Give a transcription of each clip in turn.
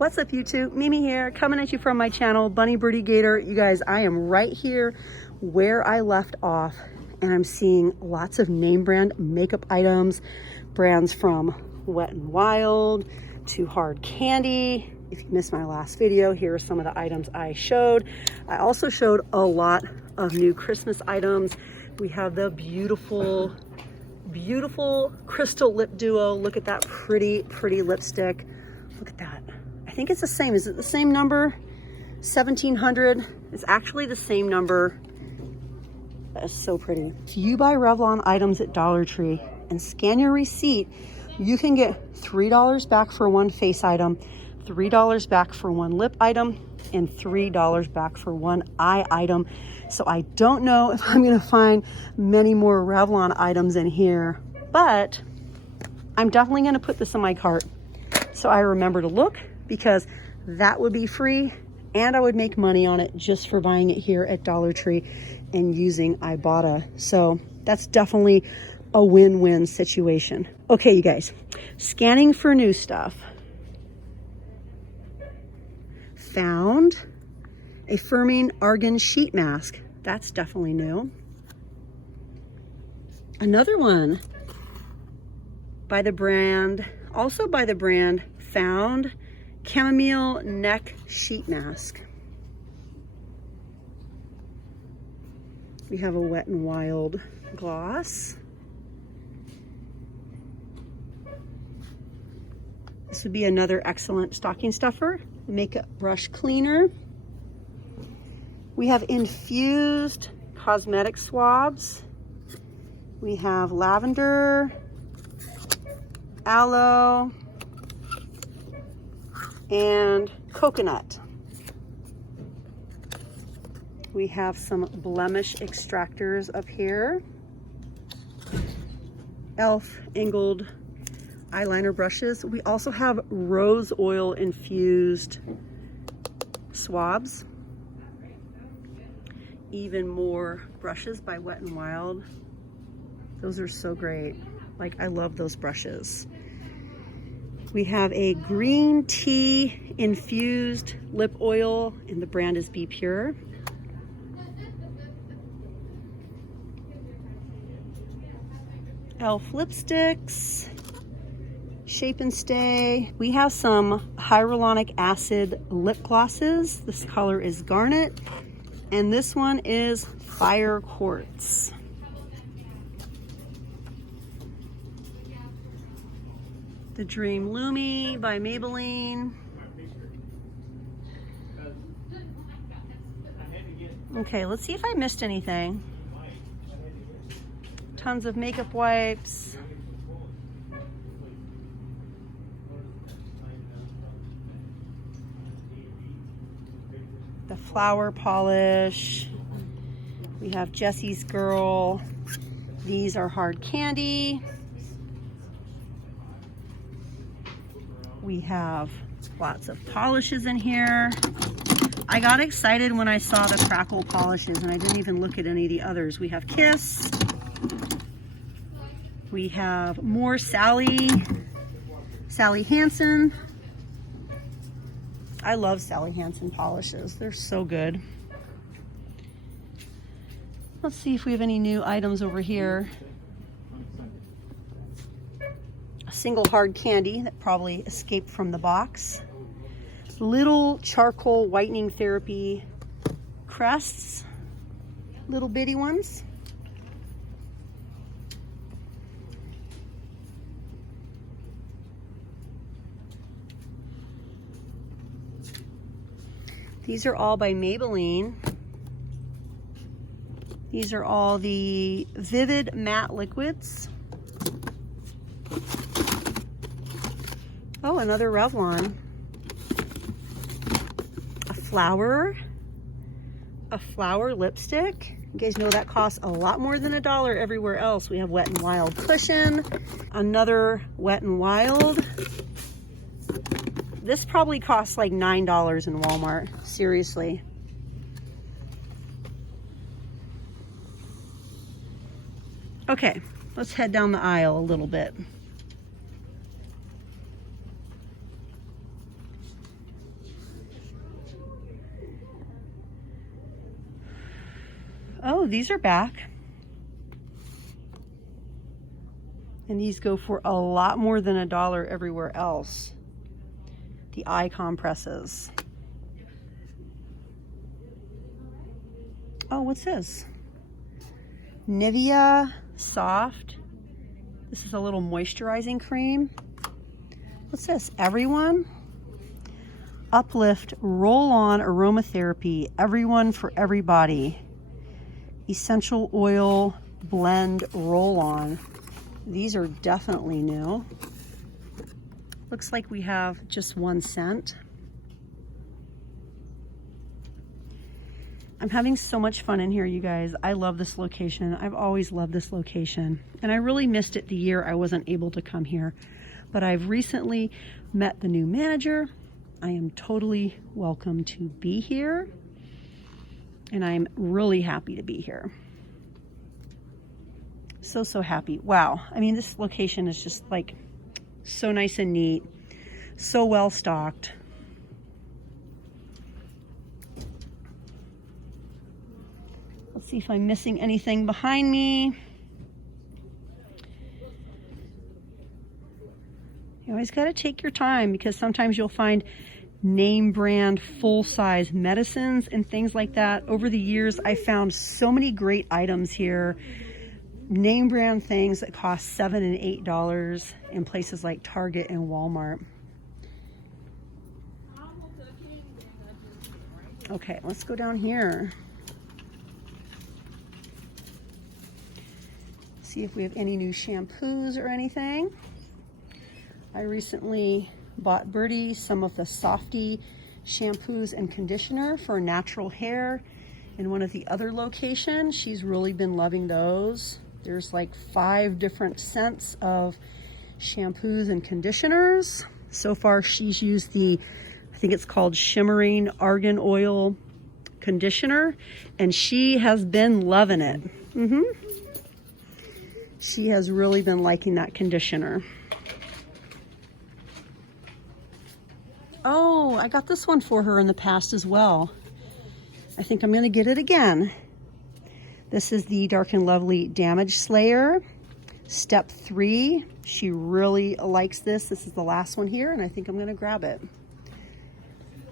What's up YouTube? Mimi here, coming at you from my channel, Bunny Birdy Gator. You guys, I am right here where I left off and I'm seeing lots of name brand makeup items, brands from Wet n Wild to Hard Candy. If you missed my last video, here are some of the items I showed. I also showed a lot of new Christmas items. We have the beautiful crystal lip duo. Look at that pretty lipstick. Look at that. I think it's the same. Is it the same number? 1700. It's actually the same number. That is so pretty. If you buy Revlon items at Dollar Tree and scan your receipt, you can get $3 back for one face item, $3 back for one lip item, and $3 back for one eye item. So I don't know if I'm gonna find many more Revlon items in here, but I'm definitely gonna put this in my cart so I remember to look, because that would be free and I would make money on it just for buying it here at Dollar Tree and using Ibotta. So that's definitely a win-win situation. Okay, you guys, scanning for new stuff. Found a firming argan sheet mask. That's definitely new. Another one by the brand, also by the brand, Found chamomile neck sheet mask. We have a Wet n Wild gloss. This would be another excellent stocking stuffer. Makeup brush cleaner. We have infused cosmetic swabs. We have lavender, aloe, and coconut. We have some blemish extractors up here. Elf angled eyeliner brushes. We also have rose oil infused swabs. Even more brushes by Wet n Wild. Those are so great. Like, I love those brushes. We have a green tea infused lip oil, and the brand is Be Pure. Elf lipsticks, Shape and Stay. We have some hyaluronic acid lip glosses. This color is Garnet, and this one is Fire Quartz. The Dream Lumi by Maybelline. Okay, let's see if I missed anything. Tons of makeup wipes. The flower polish. We have Jessie's Girl. These are Hard Candy. We have lots of polishes in here. I got excited when I saw the Crackle polishes and I didn't even look at any of the others. We have Kiss. We have more Sally Hansen. I love Sally Hansen polishes. They're so good. Let's see if we have any new items over here. A single Hard Candy that probably escaped from the box. Little charcoal whitening therapy crests, little bitty ones. These are all by Maybelline. These are all the Vivid Matte Liquids. Oh, another Revlon. A flower lipstick. You guys know that costs a lot more than $1 everywhere else. We have Wet n Wild cushion. Another Wet n Wild. This probably costs like $9 in Walmart. Seriously. Okay, let's head down the aisle a little bit. Oh, these are back. And these go for a lot more than $1 everywhere else. The eye compresses. Oh, what's this? Nivea Soft. This is a little moisturizing cream. What's this? Everyone? Uplift Roll-On Aromatherapy. Everyone for everybody. Essential Oil Blend Roll-On. These are definitely new. Looks like we have just 1 scent. I'm having so much fun in here, you guys. I love this location. I've always loved this location. And I really missed it the year I wasn't able to come here. But I've recently met the new manager. I am totally welcome to be here. And I'm really happy to be here. So happy. Wow. I mean, this location is just like so nice and neat. So well stocked. Let's see if I'm missing anything behind me. You always got to take your time because sometimes you'll find name brand full-size medicines and things like that. Over the years, I found so many great items here. Name brand things that cost $7 and $8 in places like Target and Walmart. Okay, let's go down here. See if we have any new shampoos or anything. I recently bought Birdy some of the Softy shampoos and conditioner for natural hair in one of the other locations. She's really been loving those. There's like 5 different scents of shampoos and conditioners. So far she's used the, I think it's called Shimmering Argan Oil conditioner, and she has been loving it. She has really been liking that conditioner. Oh, I got this one for her in the past as well. I think I'm going to get it again. This is the Dark and Lovely Damage Slayer. Step 3. She really likes this. This is the last one here, and I think I'm going to grab it.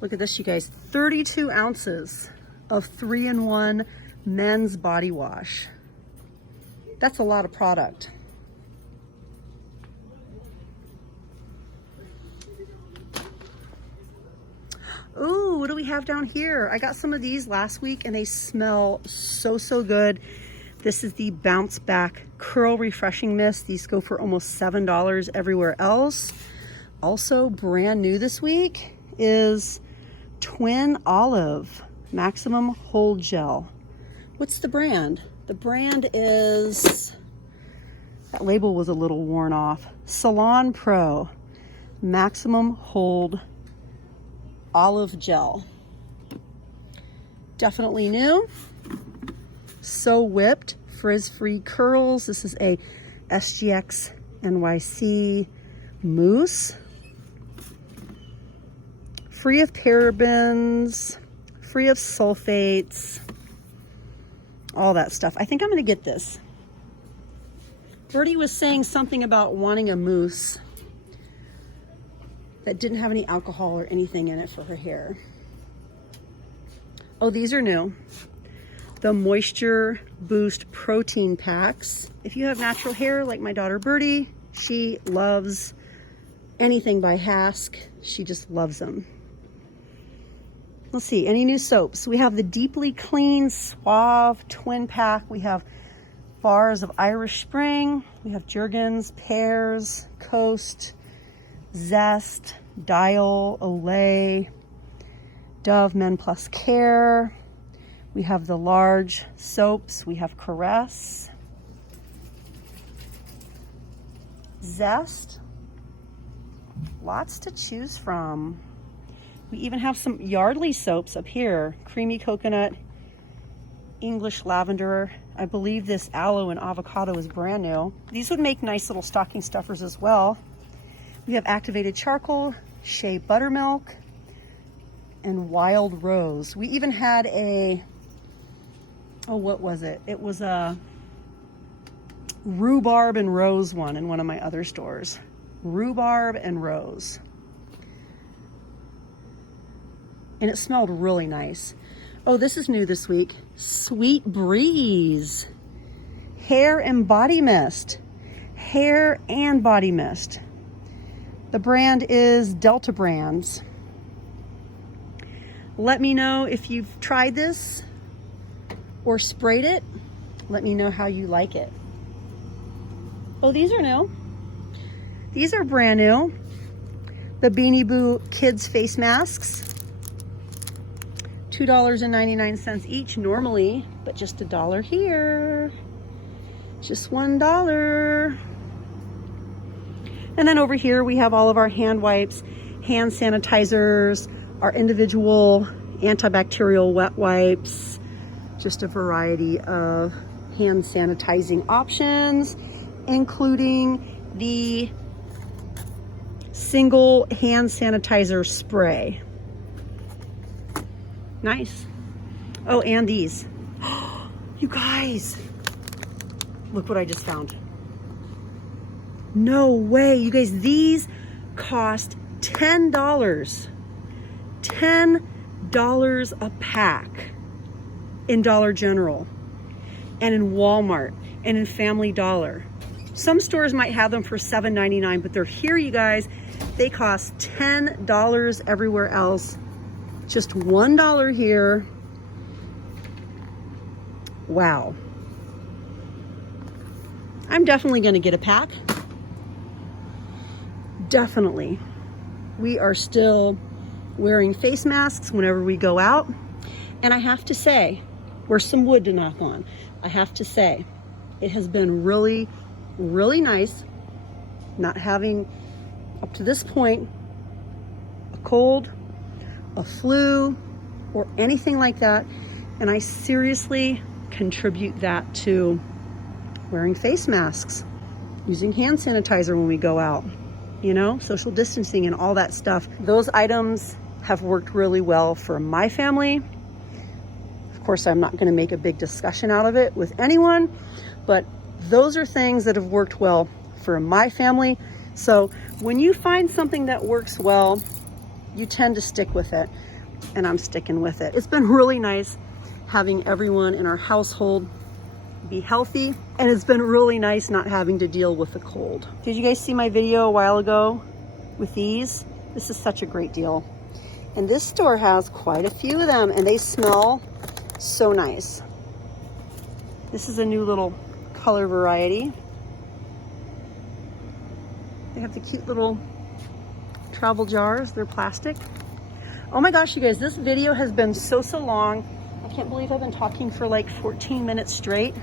Look at this, you guys. 32 ounces of 3-in-1 men's body wash. That's a lot of product. Ooh, what do we have down here? I got some of these last week and they smell so good. This is the Bounce Back Curl Refreshing Mist. These go for almost $7 everywhere else. Also brand new this week is Twin Olive Maximum Hold Gel. What's the brand? The brand is, that label was a little worn off. Salon Pro Maximum Hold Olive Gel. Definitely new. So Whipped Frizz-Free Curls. This is a SGX NYC mousse. Free of parabens, free of sulfates, all that stuff. I think I'm gonna get this. Birdy was saying something about wanting a mousse that didn't have any alcohol or anything in it for her hair. Oh, these are new. The Moisture Boost Protein Packs. If you have natural hair like my daughter Birdy, she loves anything by Hask. She just loves them. Let's see, any new soaps? We have the Deeply Clean Suave Twin Pack. We have bars of Irish Spring. We have Jergens, Pears, Coast, Zest, Dial, Olay, Dove Men Plus Care. We have the large soaps. We have Caress, Zest. Lots to choose from. We even have some Yardley soaps up here. Creamy Coconut, English Lavender. I believe this Aloe and Avocado is brand new. These would make nice little stocking stuffers as well. We have Activated Charcoal, Shea Buttermilk, and Wild Rose. We even had a oh, what was it? It was a rhubarb and rose one in one of my other stores. Rhubarb and rose. And it smelled really nice. Oh, this is new this week. Sweet Breeze. Hair and body mist. Hair and body mist. The brand is Delta Brands. Let me know if you've tried this or sprayed it. Let me know how you like it. Oh, these are new. These are brand new. The Beanie Boo Kids Face Masks. $2.99 each normally, but just $1 here. Just $1. And then over here we have all of our hand wipes, hand sanitizers, our individual antibacterial wet wipes, just a variety of hand sanitizing options, including the single hand sanitizer spray. Nice. Oh, and these. You guys, look what I just found. No way, you guys, these cost $10. $10 a pack in Dollar General and in Walmart and in Family Dollar. Some stores might have them for $7.99, but they're here, you guys. They cost $10 everywhere else. Just $1 here. Wow. I'm definitely going to get a pack. Definitely. We are still wearing face masks whenever we go out. And I have to say, where's some wood to knock on? I have to say, it has been really, really nice not having, up to this point, a cold, a flu, or anything like that. And I seriously contribute that to wearing face masks, using hand sanitizer when we go out, you know, social distancing and all that stuff. Those items have worked really well for my family. Of course, I'm not going to make a big discussion out of it with anyone, but those are things that have worked well for my family. So when you find something that works well, you tend to stick with it, and I'm sticking with it. It's been really nice having everyone in our household be healthy, and it's been really nice not having to deal with the cold. Did you guys see my video a while ago with these? This is such a great deal. And this store has quite a few of them, and they smell so nice. This is a new little color variety. They have the cute little travel jars. They're plastic. Oh my gosh, you guys, this video has been so long. I can't believe I've been talking for like 14 minutes straight.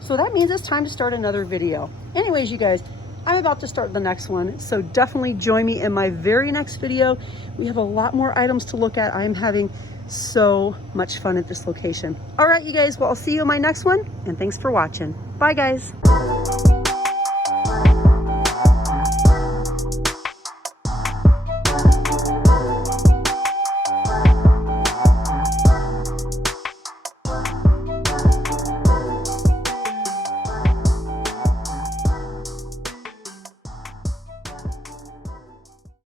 So that means it's time to start another video. Anyways, you guys, I'm about to start the next one. So definitely join me in my very next video. We have a lot more items to look at. I'm having so much fun at this location. All right, you guys, well, I'll see you in my next one, and thanks for watching. Bye, guys.